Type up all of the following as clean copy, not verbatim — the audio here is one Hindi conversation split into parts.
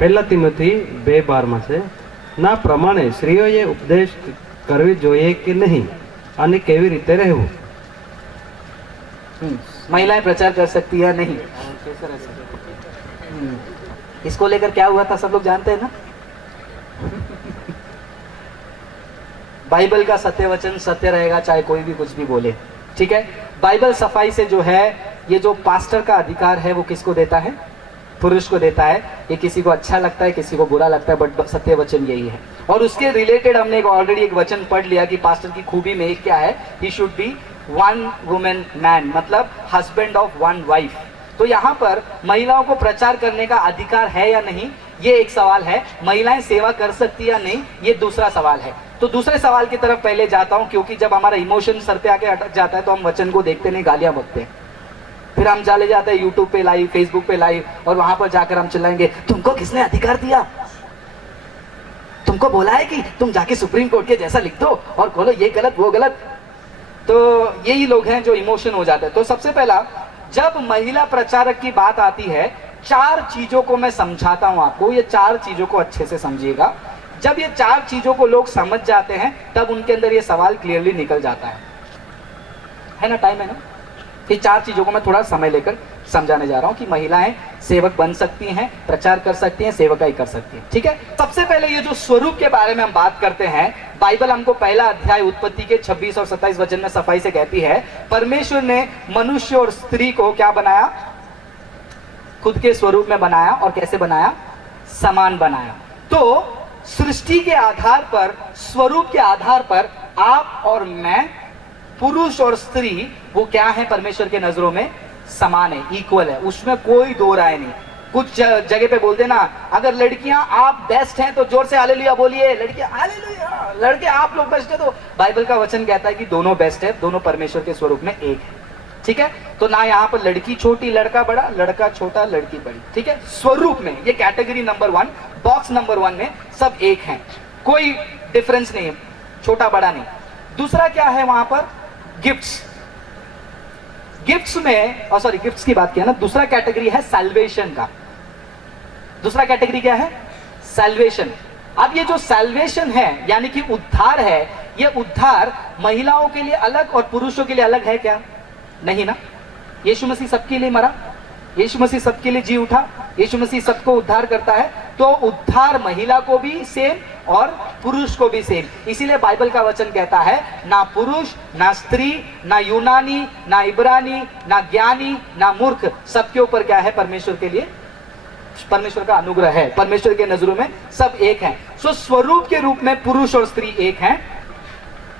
પહેલા તિમોથી 2:12 છે ના પ્રમાણે સ્ત્રીઓએ ઉપદેશ કરવી જોઈએ કે નહીં અને કેવી રીતે રહેવું. महिलाएं प्रचार कर सकती है नहीं, इसको लेकर क्या हुआ था सब लोग जानते हैं ना. बाइबल का सत्य वचन सत्य रहेगा चाहे कोई भी कुछ भी बोले. ठीक है, बाइबल सफाई से जो है ये जो पास्टर का अधिकार है वो किसको देता है? पुरुष को देता है. ये किसी को अच्छा लगता है किसी को बुरा लगता है, बट सत्य वचन यही है. और उसके रिलेटेड हमने ऑलरेडी एक वचन पढ़ लिया कि पास्टर की खूबी में एक क्या है, he should be one women man, मतलब हस्बैंड ऑफ वन वाइफ. तो यहाँ पर महिलाओं को प्रचार करने का अधिकार है या नहीं, ये एक सवाल है. महिलाएं सेवा कर सकती या नहीं, ये दूसरा सवाल है. तो दूसरे सवाल की तरफ पहले जाता हूं, क्योंकि जब हमारा इमोशन सर पे आके अटक जाता है तो हम वचन को देखते नहीं, गालियां बकते हैं. फिर हम चले जाते हैं यूट्यूब पे लाइव, फेसबुक पे लाइव, और वहां पर जाकर हम चिल्लाएंगे तुमको किसने अधिकार दिया, तुमको बोला है कि तुम जाके सुप्रीम कोर्ट के जैसा लिख दो और बोलो ये गलत वो गलत. तो यही लोग हैं जो इमोशन हो जाते हैं. तो सबसे पहला, जब महिला प्रचारक की बात आती है, 4 चीजों को मैं समझाता हूं आपको. ये 4 चीजों को अच्छे से समझिएगा. जब ये 4 चीजों को लोग समझ जाते हैं तब उनके अंदर ये सवाल क्लियरली निकल जाता है ना. टाइम है ना. ये 4 चीजों को मैं थोड़ा समय लेकर समझाने जा रहा हूं कि महिलाएं सेवक बन सकती हैं, प्रचार कर सकती हैं, सेवकाई कर सकती हैं. ठीक है, सबसे पहले ये जो स्वरूप के बारे में हम बात करते हैं, बाइबल हमको पहला अध्याय उत्पत्ति के 26 और 27 वचन में सफाई से कहती है, परमेश्वर ने मनुष्य और स्त्री को क्या बनाया? खुद के स्वरूप में बनाया. और कैसे बनाया? समान बनाया. तो सृष्टि के आधार पर, स्वरूप के आधार पर आप और मैं, पुरुष और स्त्री, वो क्या है परमेश्वर के नजरों में? समान है, इक्वल है. उसमें कोई दो राय नहीं. कुछ जगह पे बोलते ना, अगर लड़कियां आप बेस्ट हैं तो जोर से हालेलुया बोलिए, लड़कियां हालेलुया, लड़के आप लोग बेस्ट है. तो बाइबल का वचन कहता है कि दोनों बेस्ट है, दोनों परमेश्वर के स्वरूप में एक है. ठीक है, तो ना यहाँ पर लड़की छोटी लड़का बड़ा, लड़का छोटा लड़की बड़ी. ठीक है, स्वरूप में ये कैटेगरी नंबर 1, बॉक्स नंबर 1 में सब एक हैं, कोई डिफरेंस नहीं है, छोटा बड़ा नहीं. दूसरा क्या है वहां पर? गिफ्ट्स. गिफ्ट्स में, सॉरी गिफ्ट्स की बात किया ना. दूसरा कैटेगरी है सैल्वेशन का. दूसरा कैटेगरी क्या है? सैल्वेशन. अब ये जो सैल्वेशन है यानी कि उद्धार है, ये उद्धार महिलाओं के लिए अलग और पुरुषों के लिए अलग है क्या? नहीं ना. यीशु मसीह सबके लिए मरा, यीशु मसीह सबके लिए जी उठा, यीशु मसीह सबको उद्धार करता है. तो उद्धार महिला को भी सेम और पुरुष को भी सेम. इसीलिए बाइबल का वचन कहता है, ना पुरुष ना स्त्री, ना यूनानी ना इब्रानी, ना ज्ञानी ना मूर्ख, सबके ऊपर क्या है? परमेश्वर के लिए परमेश्वर का अनुग्रह है. परमेश्वर के नजरों में सब एक हैं. सो स्वरूप के रूप में पुरुष और स्त्री एक हैं,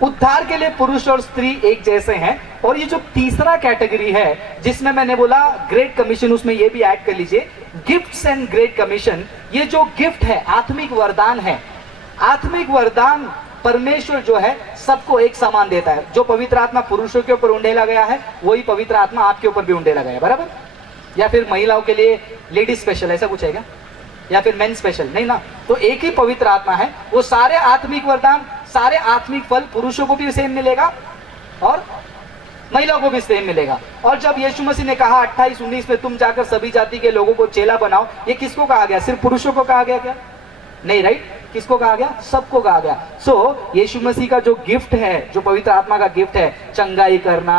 उद्धार के लिए पुरुष और स्त्री एक जैसे हैं. और ये जो तीसरा कैटेगरी है जिसमें मैंने बोला ग्रेट कमीशन, उसमें ये भी ऐड कर लीजिए, गिफ्ट्स एंड ग्रेट कमीशन. ये जो गिफ्ट है, आत्मिक वरदान है. आत्मिक वरदान परमेश्वर जो है सबको एक समान देता है. जो पवित्र आत्मा पुरुषों के ऊपर उंडेला गया है, वही पवित्र आत्मा आपके ऊपर भी उंडेला गया है. बराबर? या फिर महिलाओं के लिए लेडीज स्पेशल, ऐसा कुछ है क्या? या फिर मेन स्पेशल? नहीं ना. तो एक ही पवित्र आत्मा है. वो सारे आत्मिक वरदान, सारे आत्मिक फल पुरुषों को भी सेम मिलेगा और महिलाओं को भी सेम मिलेगा. और जब यीशु मसीह ने कहा 28-19 में, तुम जाकर सभी जाति के लोगों को चेला बनाओ, ये किसको कहा गया? सिर्फ पुरुषों को कहा गया क्या? नहीं, राइट. किसको कहा गया? सबको कहा गया. सो यीशु मसीह का जो गिफ्ट है, जो पवित्र आत्मा का गिफ्ट है, चंगाई करना,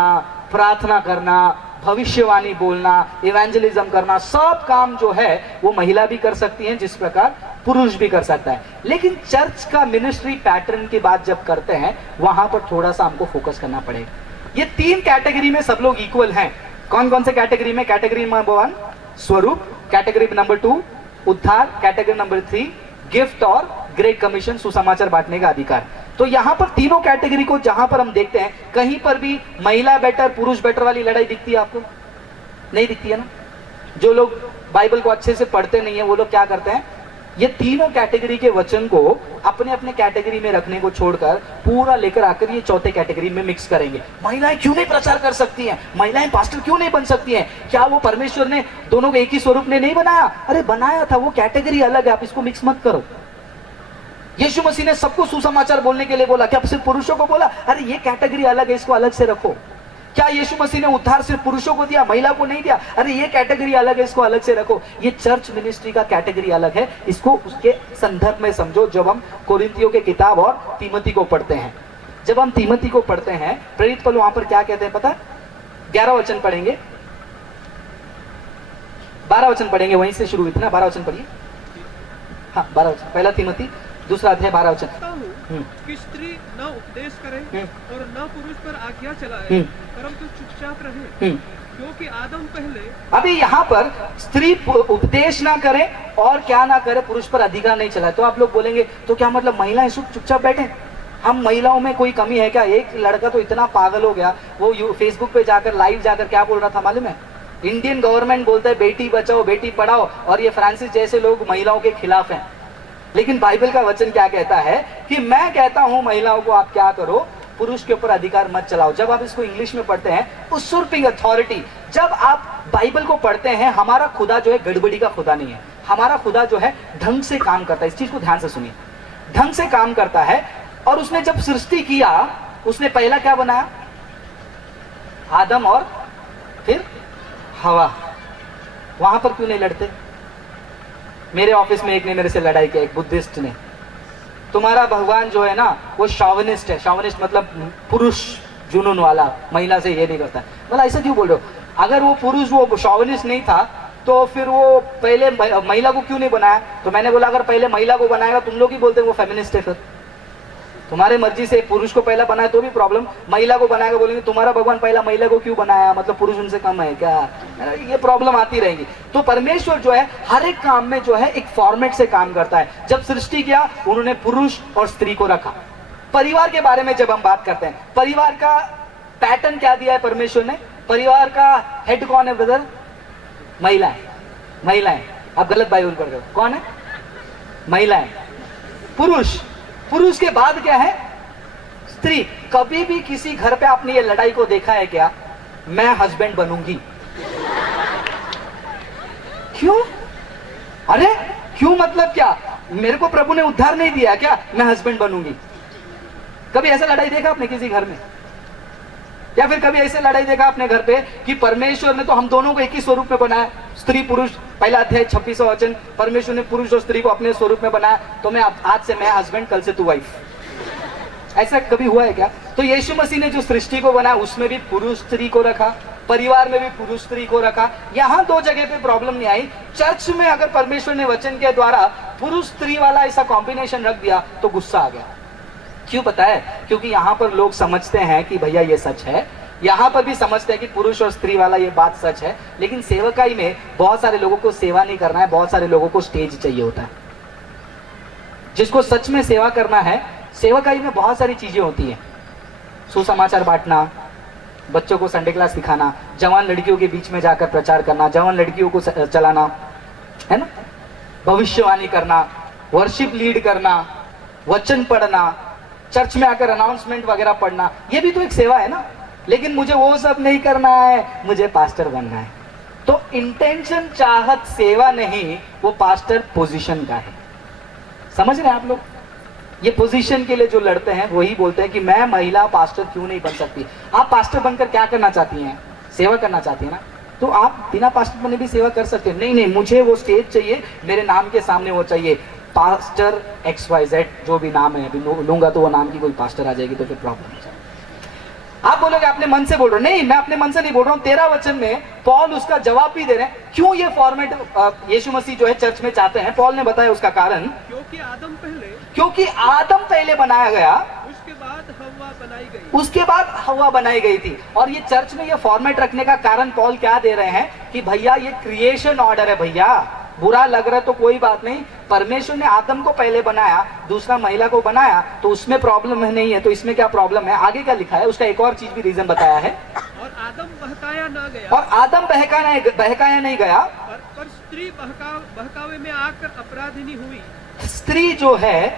प्रार्थना करना, भविष्यवाणी बोलना, इवेंजलिज्म करना, सब काम जो है वो महिला भी कर सकती है जिस प्रकार पुरुष भी कर सकता है. लेकिन चर्च का मिनिस्ट्री पैटर्न की बात जब करते हैं, वहां पर थोड़ा सा हमको फोकस करना पड़ेगा. ये 3 कैटेगरी में सब लोग इक्वल हैं. कौन कौन से कैटेगरी में? कैटेगरी नंबर 1 स्वरूप, कैटेगरी नंबर 2 उद्धार, कैटेगरी नंबर 3 गिफ्ट और ग्रेट कमीशन, सुसमाचार बांटने का अधिकार. तो यहां पर तीनों कैटेगरी को जहां पर हम देखते हैं, कहीं पर भी महिला बेटर पुरुष बेटर वाली लड़ाई दिखती है आपको? नहीं दिखती है ना. जो लोग बाइबल को अच्छे से पढ़ते नहीं है वो लोग क्या करते हैं, ये तीनों कैटेगरी के वचन को अपने अपने कैटेगरी में रखने को छोड़कर पूरा लेकर आकर ये चौथे कैटेगरी में मिक्स करेंगे. महिलाएं क्यों नहीं प्रचार कर सकती हैं? महिलाएं पास्टर क्यों नहीं बन सकती हैं? क्या वो परमेश्वर ने दोनों को एक ही स्वरूप ने नहीं बनाया? अरे बनाया था, वो कैटेगरी अलग है, आप इसको मिक्स मत करो. यीशु मसीह ने सबको सुसमाचार बोलने के लिए बोला, क्या सिर्फ पुरुषों को बोला? अरे ये कैटेगरी अलग है, इसको अलग से रखो. क्या यीशु मसीह ने उद्धार सिर्फ पुरुषों को दिया, महिला को नहीं दिया? अरे ये कैटेगरी अलग है, इसको अलग से रखो। ये चर्च मिनिस्ट्री का कैटेगरी अलग है, इसको उसके संदर्भ में समझो। जब हम कोरिन्थियों के किताब और तीमोथी को पढ़ते हैं, जब हम तीमोथी को पढ़ते हैं, प्रेरित पौलुस वहां पर क्या कहते हैं पता है? 11 वचन पढ़ेंगे, 12 वचन पढ़ेंगे, वहीं से शुरू हुई थी ना, 12 वचन पढ़िए। हाँ 12 वचन, पहला तीमोथी 2 अध्याय 12 वचन। कि स्त्री न उपदेश करे और न पुरुष पर आज्ञा चलाए, परंतु चुपचाप रहे, क्योंकि आदम पहले। अभी यहाँ पर स्त्री उपदेश ना करे और क्या ना करे, पुरुष पर अधिकार नहीं चलाए। तो आप लोग बोलेंगे तो क्या मतलब महिलाएं चुपचाप बैठे? हम महिलाओं में कोई कमी है क्या? एक लड़का तो इतना पागल हो गया, वो फेसबुक पे जाकर लाइव जाकर क्या बोल रहा था मालूम है? इंडियन गवर्नमेंट बोलता है बेटी बचाओ बेटी पढ़ाओ, और ये फ्रांसिस जैसे लोग महिलाओं के खिलाफ हैं। लेकिन बाइबल का वचन क्या कहता है कि मैं कहता हूं महिलाओं को आप क्या करो, पुरुष के ऊपर अधिकार मत चलाओ। जब आप इसको इंग्लिश में पढ़ते हैं उsurping अथॉरिटी, जब आप बाइबल को पढ़ते हैं, हमारा खुदा जो है गड़बड़ी का खुदा नहीं है, हमारा खुदा जो है ढंग से काम करता है। इस चीज को ध्यान से सुनिए, ढंग से काम करता है। और उसने जब सृष्टि किया, उसने पहला क्या बनाया? आदम और फिर हवा। वहां पर क्यों नहीं लड़ते? मेरे ऑफिस में एक ने मेरे से लड़ाई किया, एक बुद्धिस्ट ने, तुम्हारा भगवान जो है ना वो शॉविनिस्ट है। शॉविनिस्ट मतलब पुरुष जुनून वाला, महिला से ये नहीं करता। मतलब ऐसा क्यों बोल रहे हो? अगर वो पुरुष वो शॉविनिस्ट नहीं था तो फिर वो पहले महिला को क्यों नहीं बनाया? तो मैंने बोला अगर पहले महिला को बनाएगा, तुम लोग ही बोलते वो फेमिनिस्ट है। फिर तुम्हारे मर्जी से पुरुष को पहला बनाया तो भी प्रॉब्लम, महिला को बनाएगा बोलेंगे तुम्हारा भगवान पहला महिला को क्यों बनाया, मतलब पुरुष उनसे कम है क्या? ये प्रॉब्लम आती रहेगी। तो परमेश्वर जो है हर एक काम में जो है एक फॉर्मेट से काम करता है। जब सृष्टि किया उन्होंने पुरुष और स्त्री को रखा। परिवार के बारे में जब हम बात करते हैं, परिवार का पैटर्न क्या दिया है परमेश्वर ने? परिवार का हेड कौन है ब्रदर? महिलाएं। महिलाएं, आप गलत बाइबल पढ़ रहे हो। कौन है? महिलाएं। पुरुष, पुरुष के बाद क्या है? स्त्री। कभी भी किसी घर पे आपने ये लड़ाई को देखा है क्या? मैं हस्बैंड बनूंगी। क्यों? अरे क्यों मतलब क्या? मेरे को प्रभु ने उद्धार नहीं दिया क्या मैं हस्बैंड बनूंगी? कभी ऐसा लड़ाई देखा आपने किसी घर में? या फिर कभी ऐसे लड़ाई देखा आपने घर पे कि परमेश्वर ने तो हम दोनों को एक ही स्वरूप में बनाया, स्त्री पुरुष, पहला अध्याय 26वां वचन, परमेश्वर ने पुरुष और स्त्री को अपने स्वरूप में बनाया, तो मैं आज से मैं हस्बैंड, कल से तू वाइफ। ऐसा कभी हुआ है क्या? तो यीशु मसीह ने जो सृष्टि को बनाया उसमें भी पुरुष स्त्री को रखा, परिवार में भी पुरुष स्त्री को रखा। यहां 2 जगह पे प्रॉब्लम नहीं आई। चर्च में अगर परमेश्वर ने वचन के द्वारा पुरुष स्त्री वाला ऐसा कॉम्बिनेशन रख दिया तो गुस्सा आ गया। क्यों पता है? क्योंकि यहाँ पर लोग समझते हैं कि भैया ये सच है, यहाँ पर भी समझते हैं कि पुरुष और स्त्री वाला ये बात सच है, लेकिन सेवकाई में बहुत सारे लोगों को सेवा नहीं करना है, बहुत सारे लोगों को स्टेज चाहिए होता है। जिसको सच में सेवा करना है, सेवकाई में बहुत सारी चीजें होती हैं, सुसमाचार बांटना, बच्चों को संडे क्लास सिखाना, जवान लड़कियों के बीच में जाकर प्रचार करना, जवान लड़कियों को चलाना, है ना, भविष्यवाणी करना, वर्शिप लीड करना, वचन पढ़ना, चर्च में आकर अनाउंसमेंट वगैरह पढ़ना, ये भी तो एक सेवा है ना। लेकिन मुझे वो सब नहीं करना है, मुझे पास्टर बनना है। तो इंटेंशन चाहत सेवा नहीं, वो पास्टर पोजीशन का है। समझ रहे हैं आप लोग? ये पोजीशन के लिए जो लड़ते हैं वही बोलते हैं कि मैं महिला पास्टर क्यों नहीं बन सकती। आप पास्टर बनकर क्या करना चाहती हैं? सेवा करना चाहती है ना, तो आप बिना पास्टर बने भी सेवा कर सकते हैं। नहीं नहीं, मुझे वो स्टेज चाहिए, मेरे नाम के सामने वो चाहिए, पास्टर XYZ जो भी नाम है, अभी लूंगा तो वो नाम की कोई पास्टर आ जाएगी तो फिर प्रॉब्लम हो जाएगी। आप बोलोगे अपने मन से बोल रहे हो। नहीं, मैं अपने मन से नहीं बोल रहा हूं, 13 वचन में पॉल उसका जवाब भी दे रहे हैं। क्यों ये फॉर्मेट यीशु मसीह जो है चर्च में चाहते हैं? पॉल ने बताया उसका कारण, क्योंकि आदम पहले बनाया गया, उसके बाद हव्वा बनाई गई, उसके बाद हव्वा बनाई गई थी। और ये चर्च में ये फॉर्मेट रखने का कारण पॉल क्या दे रहे हैं कि भैया ये क्रिएशन ऑर्डर है। भैया बुरा लग रहा है तो कोई बात नहीं, परमेश्वर ने आदम को पहले बनाया, दूसरा महिला को बनाया, तो उसमें प्रॉब्लम नहीं है, तो इसमें क्या प्रॉब्लम है? आगे क्या लिखा है उसका एक और चीज भी रीजन बताया है। और आदम बहकाया ना गया, और आदम बहकाया नहीं गया, पर स्त्री बहकावे में आकर अपराधिनी हुई। स्त्री जो है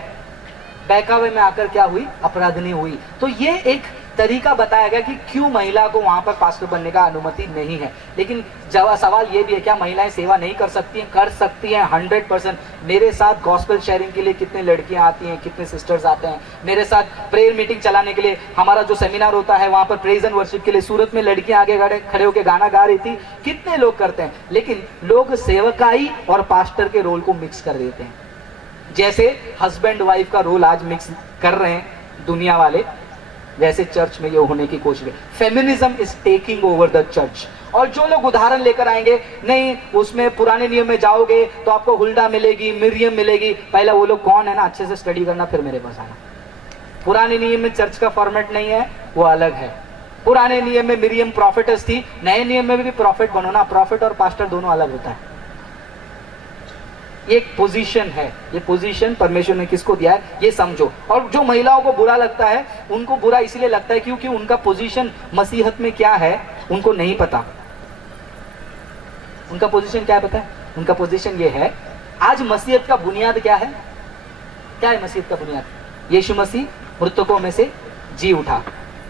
बहकावे में आकर क्या हुई? अपराधिनी हुई। तो ये एक तरीका बताया गया कि क्यों महिला को वहां पर पास्टर बनने का अनुमति नहीं है। लेकिन जब सवाल ये भी है, क्या महिलाएं सेवा नहीं कर सकती हैं? कर सकती हैं 100%। मेरे साथ गॉस्पेल शेयरिंग के लिए कितने लड़कियां आती हैं, कितने सिस्टर्स आते हैं मेरे साथ प्रेयर मीटिंग चलाने के लिए। हमारा जो सेमिनार होता है वहां पर प्रेज एंड वर्शिप के लिए सूरत में लड़कियां आगे खड़े होकर गाना गा रही थी, कितने लोग करते हैं। लेकिन लोग सेवकाई और पास्टर के रोल को मिक्स कर देते हैं, जैसे हस्बैंड वाइफ का रोल आज मिक्स कर रहे हैं दुनिया वाले, वैसे चर्च में ये होने की कोशिश है। Feminism is taking over the church. और जो लोग उदाहरण लेकर आएंगे, नहीं उसमें पुराने नियम में जाओगे तो आपको हुल्डा मिलेगी, मिरियम मिलेगी, पहले वो लोग कौन है ना अच्छे से स्टडी करना, फिर मेरे पास आना। पुराने नियम में चर्च का फॉर्मेट नहीं है, वो अलग है। पुराने नियम में मिरियम प्रॉफिटस थी, नए नियम में भी प्रॉफिट बनो ना, प्रॉफिट और पास्टर दोनों अलग होता है। ये एक पोजीशन है, ये पोजीशन परमेश्वर ने किसको दिया है ये समझो। और जो महिलाओं को बुरा लगता है, उनको बुरा इसलिए लगता है क्योंकि उनका पोजीशन मसीहत में क्या है उनको नहीं पता। उनका पोजीशन क्या है पता है? उनका पोजीशन ये है, आज मसीहत का बुनियाद क्या है? क्या है मसीहत का बुनियाद? यीशु मसीह मृतकों में से जी उठा।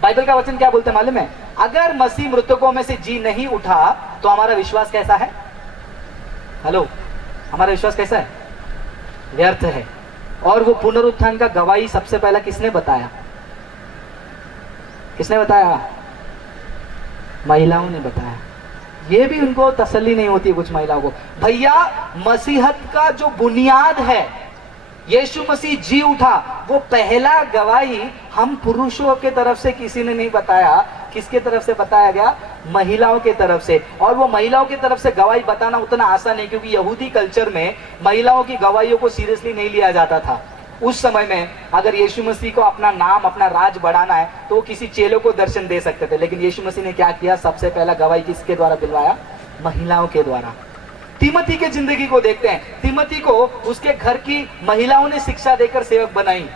बाइबल का वचन क्या बोलते हैं मालूम है? अगर मसीह मृतकों में से जी नहीं उठा तो हमारा विश्वास कैसा है? हेलो, हमारा विश्वास कैसा है? व्यर्थ है। और वो पुनरुत्थान का गवाही सबसे पहला किसने बताया? किसने बताया? महिलाओं ने बताया। ये भी उनको तसल्ली नहीं होती है कुछ महिलाओं को, भैया मसीहत का जो बुनियाद है यीशु मसीह जी उठा, वो पहला गवाही हम पुरुषों के तरफ से किसी ने नहीं बताया। किसके तरफ से बताया गया? महिलाओं के तरफ से। और वो महिलाओं की तरफ से गवाही बताना उतना आसान नहीं, क्योंकि यहूदी कल्चर में महिलाओं की गवाहियों को सीरियसली नहीं लिया जाता था। उस समय में अगर यीशु मसीह को अपना नाम, अपना राज बढ़ाना है तो वो किसी चेलों को दर्शन दे सकते थे, लेकिन यीशु मसीह ने क्या किया? सबसे पहला गवाही किसके द्वारा दिलवाया? महिलाओं के द्वारा। तिमोथी के जिंदगी को देखते हैं। तिमोथी को उसके घर की महिलाओं ने शिक्षा देकर सेवक बनाई।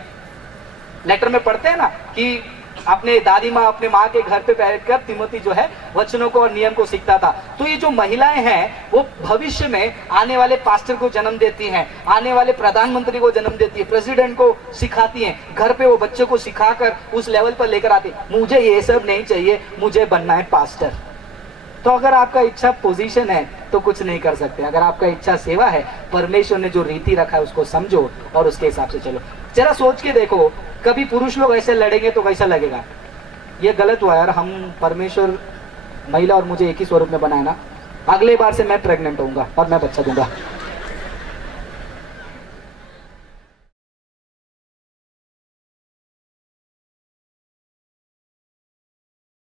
लेटर में पढ़ते हैं ना कि अपने दादी माँ, अपने माँ के घर पे बैठकर तिमोथी जो है वचनों को और नियम को सीखता था। तो ये जो महिलाएं हैं वो भविष्य में आने वाले पास्टर को जन्म देती हैं, आने वाले प्रधानमंत्री को जन्म देती है, प्रेसिडेंट को सिखाती हैं। घर पे वो बच्चों को सिखाकर उस लेवल पर लेकर आती। मुझे ये सब नहीं चाहिए, मुझे बनना है पास्टर। तो अगर आपका इच्छा पोजीशन है तो कुछ नहीं कर सकते। अगर आपका इच्छा सेवा है, परमेश्वर ने जो रीति रखा है उसको समझो और उसके हिसाब से चलो। जरा सोच के देखो, कभी पुरुष लोग ऐसे लड़ेंगे तो कैसा लगेगा? ये गलत हुआ यार, हम परमेश्वर महिला और मुझे एक ही स्वरूप में बनाया ना, अगले बार से मैं प्रेग्नेंट होऊंगा और मैं बच्चा दूंगा।